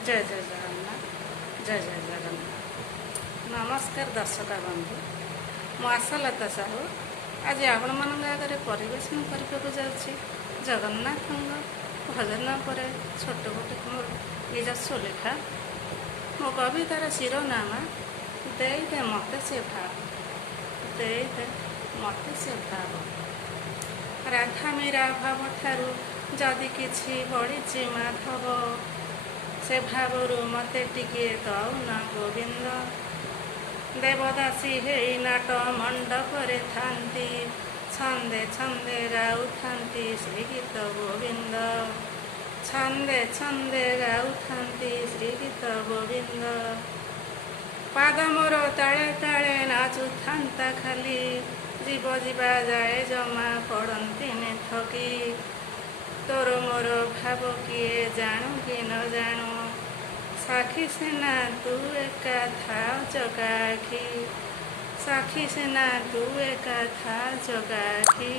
जय जय जगन्नाथ जय जय जगन्नाथ। नमस्कार दर्शक बंधु, मु आशालता साहू आज आपण मान आगे परिवेशन करने जाऊँगी जगन्नाथ भजन पर छोट गोटे ନିଜସ୍ୱ ଲେଖା। ମୋ କବିତାର ଶିରୋନାମା ଦେଇଦେ ମୋତେ ସେ ଭାବ, ଦେଇଦେ ମୋତେ ସେ ଭାବ। ରାଧା ମୀରା ଭାବ ଠାରୁ ଯଦି କିଛି ବଢ଼ିଛି ମାଧବ, ସେ ଭାବରୁ ମୋତେ ଟିକିଏ ଦଉନା ଗୋବିନ୍ଦ। ଦେବଦାସୀ ହେଇ ନାଟ ମଣ୍ଡପରେ ଥାନ୍ତି, ଛନ୍ଦେ ଛନ୍ଦେ ଗାଉଥାନ୍ତି ଶ୍ରୀ ଗୀତ ଗୋବିନ୍ଦ। ଛନ୍ଦେ ଛନ୍ଦେ ଗାଉଥାନ୍ତି ଶ୍ରୀ ଗୀତ ଗୋବିନ୍ଦ। ପାଦ ମୋର ତାଳେ ତାଳେ ନାଚୁଥାନ୍ତା ଖାଲି, ଜୀବ ଯିବା ଯାଏ ଜମା ପଡ଼ନ୍ତିନି ଥକି। ତୋର ମୋର ଭାବ କିଏ ଜାଣୁ କି ନ ଜାଣୁ, ସାକ୍ଷୀ ସିନା ତୁ ଏକା ଥାଉ ଜଗା ଆଖି, ସାକ୍ଷୀ ସିନା ତୁ ଏକା ଥାଉ ଜଗା ଆଖି।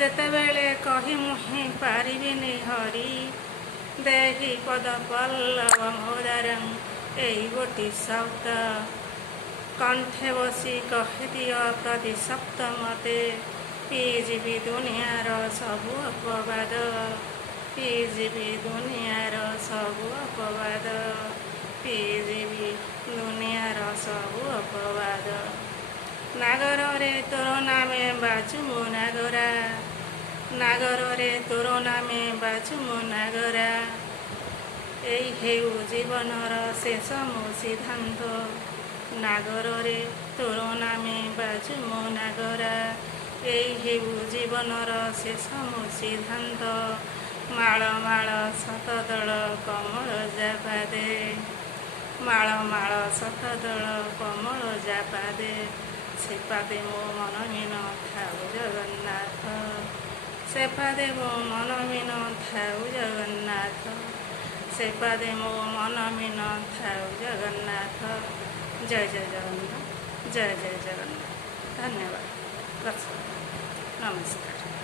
ଯେତେବେଳେ କହି ମୁହିଁ ପାରିବିନି ହରି, ଦେହି ପଦ ପଲ୍ଲବ ମୋଦାରଂ ଏଇ ଗୋଟି ଶବ୍ଦ। କଣ୍ଠେ ବସି କହିଦିଅ ପ୍ରତି ସପ୍ତ ମତେ, ପିଇଯିବି ଦୁନିଆର ସବୁ ଅପବାଦ, ପିଇଯିବି ଦୁନିଆର ସବୁ ଅପବାଦ, ପିଇଯିବି ଦୁନିଆର ସବୁ ଅପବାଦ। ନାଗରରେ ତୋର ନାମେ ବାଜୁ ମୋ ନାଗରା, ନାଗରରେ ତୋର ନାମେ ବାଜୁ ମୋ ନାଗରା। ଏଇ ହେଉ ଜୀବନର ଶେଷ ମୋ ସିଦ୍ଧାନ୍ତ, ନାଗରରେ ତୋର ନାମେ ବାଜୁ ମୋ ନାଗରା। ଏଇ ହେଉ ଜୀବନର ଶେଷ ମୋ ସିଦ୍ଧାନ୍ତ। ମାଳ ମାଳ ଶତଦଳ କମଳ ଜାପାଦେ, ମାଳ ମାଳ ଶତଦଳ କମଳ ଜାପାଦେ। ସେପାଦେ ମୋ ମନ ମୀନ ଥାଉ ଜଗନ୍ନାଥ, ସେପାଦେ ମୋ ମନ ମୀନ ଥାଉ ଜଗନ୍ନାଥ, ସେପାଦେ ମୋ ମନ ମୀନ ଥାଉ ଜଗନ୍ନାଥ। ଜୟ ଜୟ ଜଗନ୍ନାଥ ଜୟ ଜୟ ଜଗନ୍ନାଥ। ଧନ୍ୟବାଦ ଦର୍ଶକ, ନମସ୍କାର।